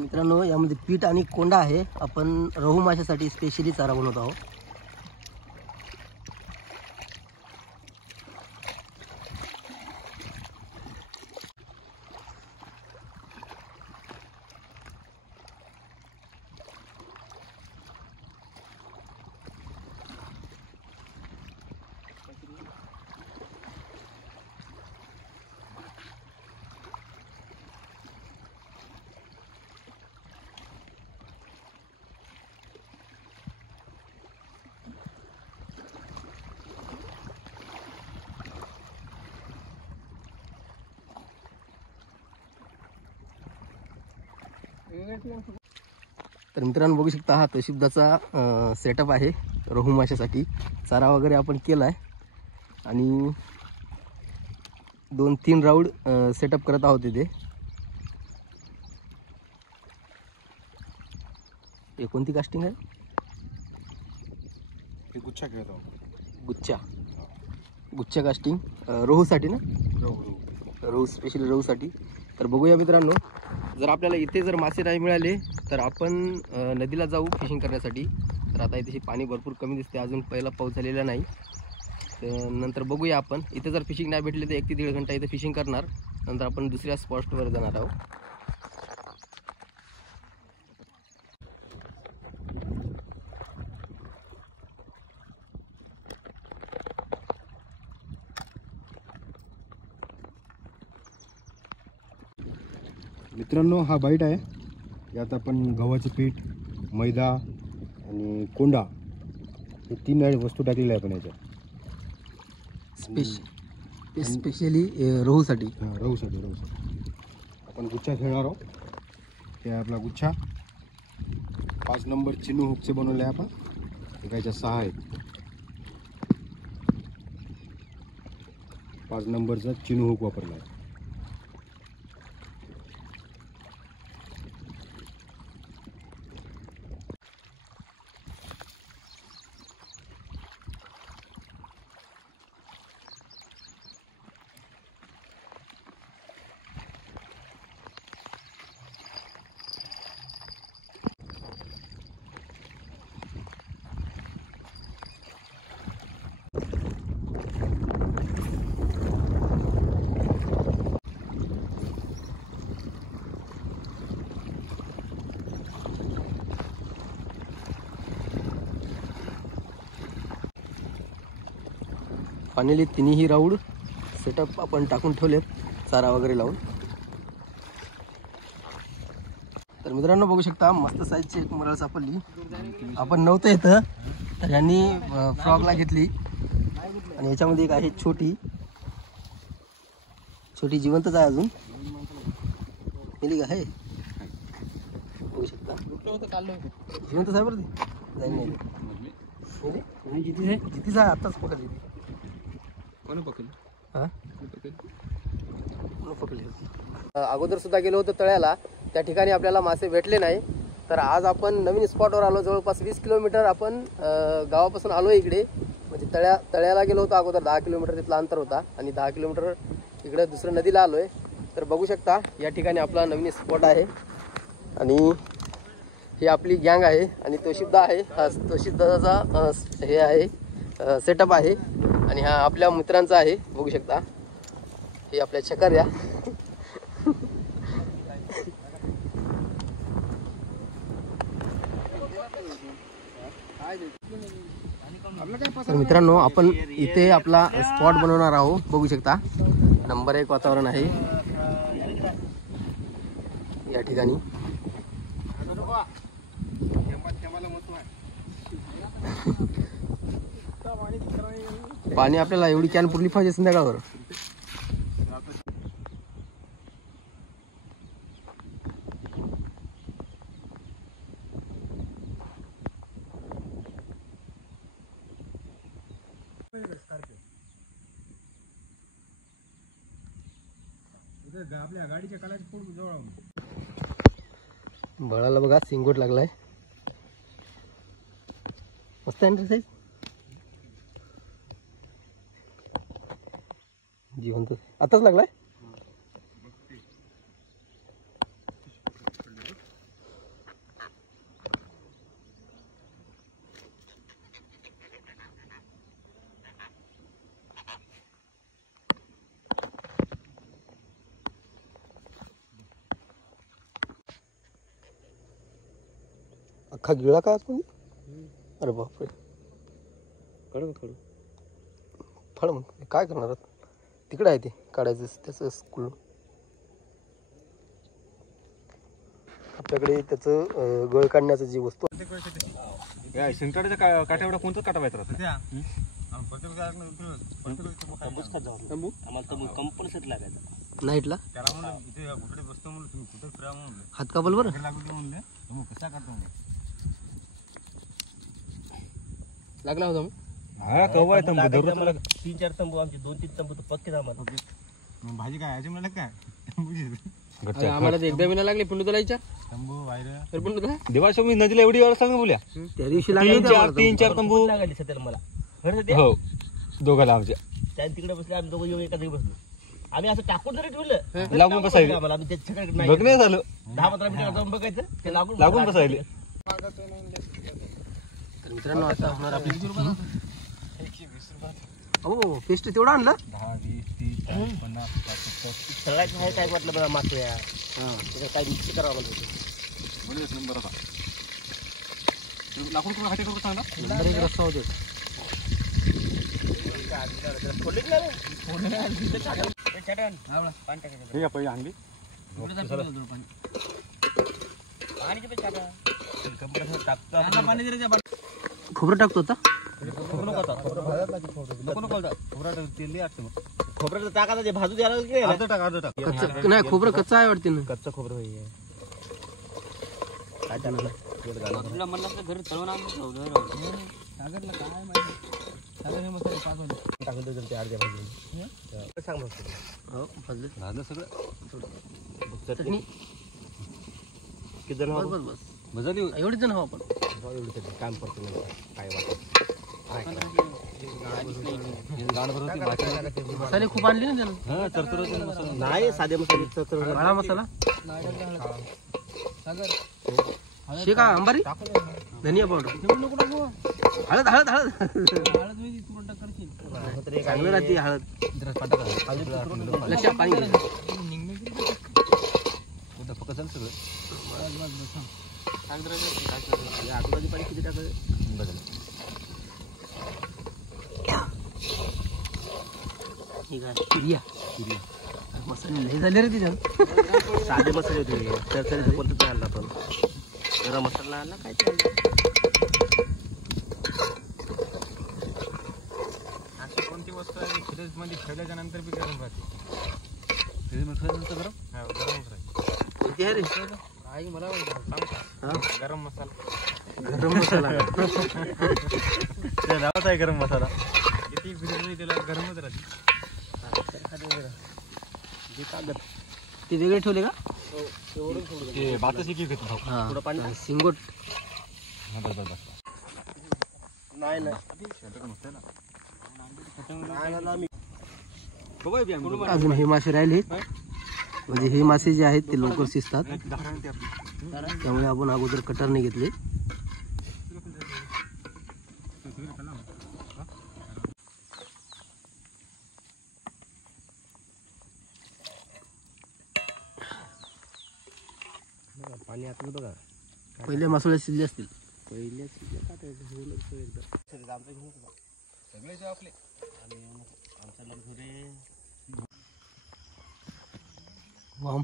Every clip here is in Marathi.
मित्रांनो, यामध्ये पीठ आणि कोंडा आहे. आपण रोहू माशासाठी स्पेशली चारा बनवत आहोत. तर मित्रांनो, बघू शकता हा तशिबदाचा सेटअप आहे. रोहू माशासाठी चारा वगैरे आपण केला आहे आणि 2-3 राऊंड सेटअप करत आहोत इथे. हे कोणती कास्टिंग आहे? हे गुच्छा खेळत आहोत. गुच्छा कास्टिंग रोहूसाठी ना? रोहू स्पेशली रोहूसाठी. तर बघूया मित्रांनो, जर आपल्याला इथे जर मासे नाही मिळाले तर आपण नदीला जाऊ फिशिंग करण्यासाठी. तर आता इथे पाणी भरपूर कमी दिसते, अजून पहिला पाऊस झालेला नाही. तर नंतर बघूया आपण. इथे जर फिशिंग नाही भेटले तर 1 ते 1.5 घंटा इथे फिशिंग करणार. नंतर आपण दुसऱ्या स्पॉटवर जाणार आहोत. मित्रांनो, हा बाईट आहे. यात आपण गव्हाचे पीठ, मैदा आणि कोंडा हे 3 वस्तू टाकलेल्या आहे आपण याच्यात. स्पेशली रोहूसाठी. रोहूसाठी आपण गुच्छा खेळणार आहोत. हे आपला गुच्छा 5 नंबर चिनू हुकचे बनवले आहे आपण. एकाच्या 6 आहेत. 5 नंबरचा चिनू हुक वापरला आहे. फायनली 3ही राऊंड सेटअप आपण टाकून ठेवलेत चारा वगैरे लावून. तर मित्रांनो, बघू शकता मस्त साईजची एक मरळ सापडली. आपण नव्हतं येतं तर यांनी फ्रॉगला घेतली आणि याच्यामध्ये एक आहे छोटी जिवंतच आहे. अजून गेली का आहे? बघू शकता जिवंतच आहे. बरं जाईल नाही जितीच आहे. आत्ताच पकडली. अगोदर सुद्धा गेलो होतो तळ्याला, त्या ठिकाणी आपल्याला मासे भेटले नाही. तर आज आपण नवीन स्पॉटवर आलो. जवळपास 20 किलोमीटर आपण गावापासून आलो इकडे. म्हणजे तळ्याला गेलो होतो अगोदर, 10 किलोमीटर तिथला अंतर होता आणि 10 किलोमीटर इकडे दुसऱ्या नदीला आलोय. तर बघू शकता या ठिकाणी आपला नवीन स्पॉट आहे आणि ही आपली गँग आहे आणि तोशिबदा आहे. हा तोशिबदाचा हे आहे सेटअप आहे आणि हा आपल्या मित्रांचा आहे. बघू शकता हे आपल्या छकर्या. तर मित्रांनो आपण इथे आपला स्पॉट बनवणार आहोत. बघू शकता नंबर 1 वातावरण आहे या ठिकाणी. पाणी आपल्याला एवढी कॅन पुरली पाहिजे संध्याकाळवर. आपल्या गाडीच्या कालाची पूर्ण जवळ बळाला बघा सिंगोट लागलाय. मस्त आहे ना साईज. जिवंत आताच लागलाय. अख्खा गिळा का आतमध्ये. अरे बापरे. कळू कळू फळ मग काय करणार आहात? तिकडे आहे ते काढायचं त्याचं स्कूल. आपल्याकडे त्याचं गळ काढण्याचं जी वस्तू शिंगटाच्या काट्यावर कोणतं काटा व्हायचा नाईटला हात कापल बरं. लागला होता मग. हा कव्वा आहे तंबू. 3-4 तंबू आमचे 2-3 तंबू तर पक्के आम्हाला. भाजी काय याची मला काय आम्हाला ते एकदा विना लागले पुंडू तलाईच्या तंबू वायर पुंडू तला देवाशमी नदीला एवढी वेळ सांग बोल्या. त्या दिवशी लागले 3-4 तंबू लागले सध्या मला. हो दोघाला आमच्या त्या तिकडे बसले आम्ही दोघं येऊन एका जागी बसलो. आम्ही असं टाकून जरी ठेवलं लागून बसायले. आम्हाला आम्ही त्याच्याकडे बघ नाही झालं 10-15 मिनिटं जाऊन बघायचं ते लागून बसायले. तर मित्रांनो आता होणार आपली हो पेस्ट तेवढा आणलं. 10, 20, 30, 40, 50, 60, 70 सगळ्यात आहे काय वाटलं बघा मासोया. त्याच्यात काय मिक्स करावं म्हणतो. नंबर होता लाकूड कुठं हाते करून सांगा. नंबर 1 रस्ता होतो. हे पहिले आणली खोबरं टाकतो आता. खोबरं टाकायचं ते भाजू द्यायला नाही. खोबरं कच्चं आहे वाटते ना. कच्चं खोबरं काय टाकलं घरी तळून आणलं काय माहिती. हे मसाले 5 वाले टाकून देतो ते अर्ध्या भाजून. सांग हो भाजलं सगळं. चटणी किती जण बस बस मजाली एवढीच जण हवं आपण. एवढी चटणी काम करतो काय वाटत. मसाले खूप आणले ना त्यानं. नाही साधे मसाले काळा मसाला शे का अंबारी धनिया पावडर हळद हळद हळद चांगलं राहते हळद. लक्षात पाणी फक्त सगळं आजूबाजू पाणी किती टाकायचं बघा. मसाले लय झाले रे तिच्यात. साधे मसाले होते तर कोणतं आणला आपण. गरम मसाला आणला काय ते अशी कोणती वस्तू आहे फ्रीज मध्ये ठेवल्याच्या नंतर बी गरम राहते. फ्रीज मध्ये ठेवल्यानंतर गरम गरमच राहते. कोणती आहे रे आई मला सांग. गरम मसाला. गरम मसाला ते नावच आहे गरम मसाला. किती फ्रीज मध्ये त्याला गरमच राहते. ते वेगळे ठेवले का. ते बातच एक घेतो थोडं पाणी सिंगोट अजून हे मासे राहिले. म्हणजे हे मासे जे आहेत ते लवकर शिजतात त्यामुळे आपण अगोदर कटर नाही घेतले. पाणी आतलं बघा. पहिले मसाले शिजले असतील. वाम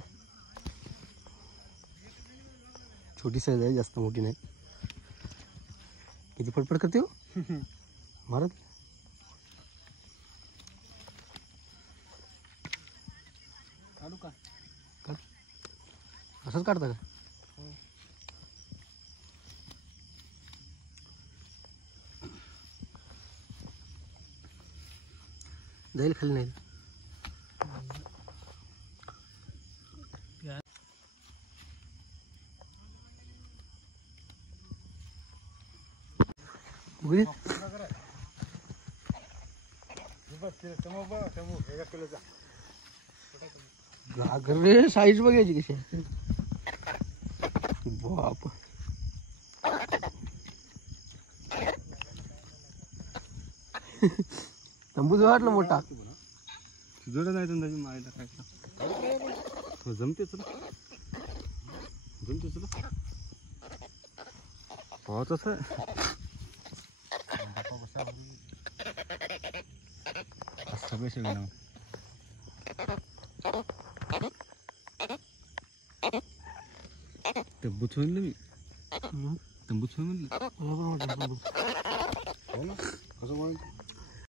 छोटी साईज आहे, जास्त मोठी नाही. किती फटफट करते हो मारत. काढू का? असंच काढता का? जाईल खाली नाही. उघडी घागर रे, साईज बघायची कशी आहे. बाप, तंबूच वाटलं मोठा. जोड नाही तर मायला काय जमते चला, जमते चला. पाहतच आहे सगळे सगळे ना. तंबूच होईल ना मी, तंबूच होईल म्हणलं. हो ना, कसं म्हणतो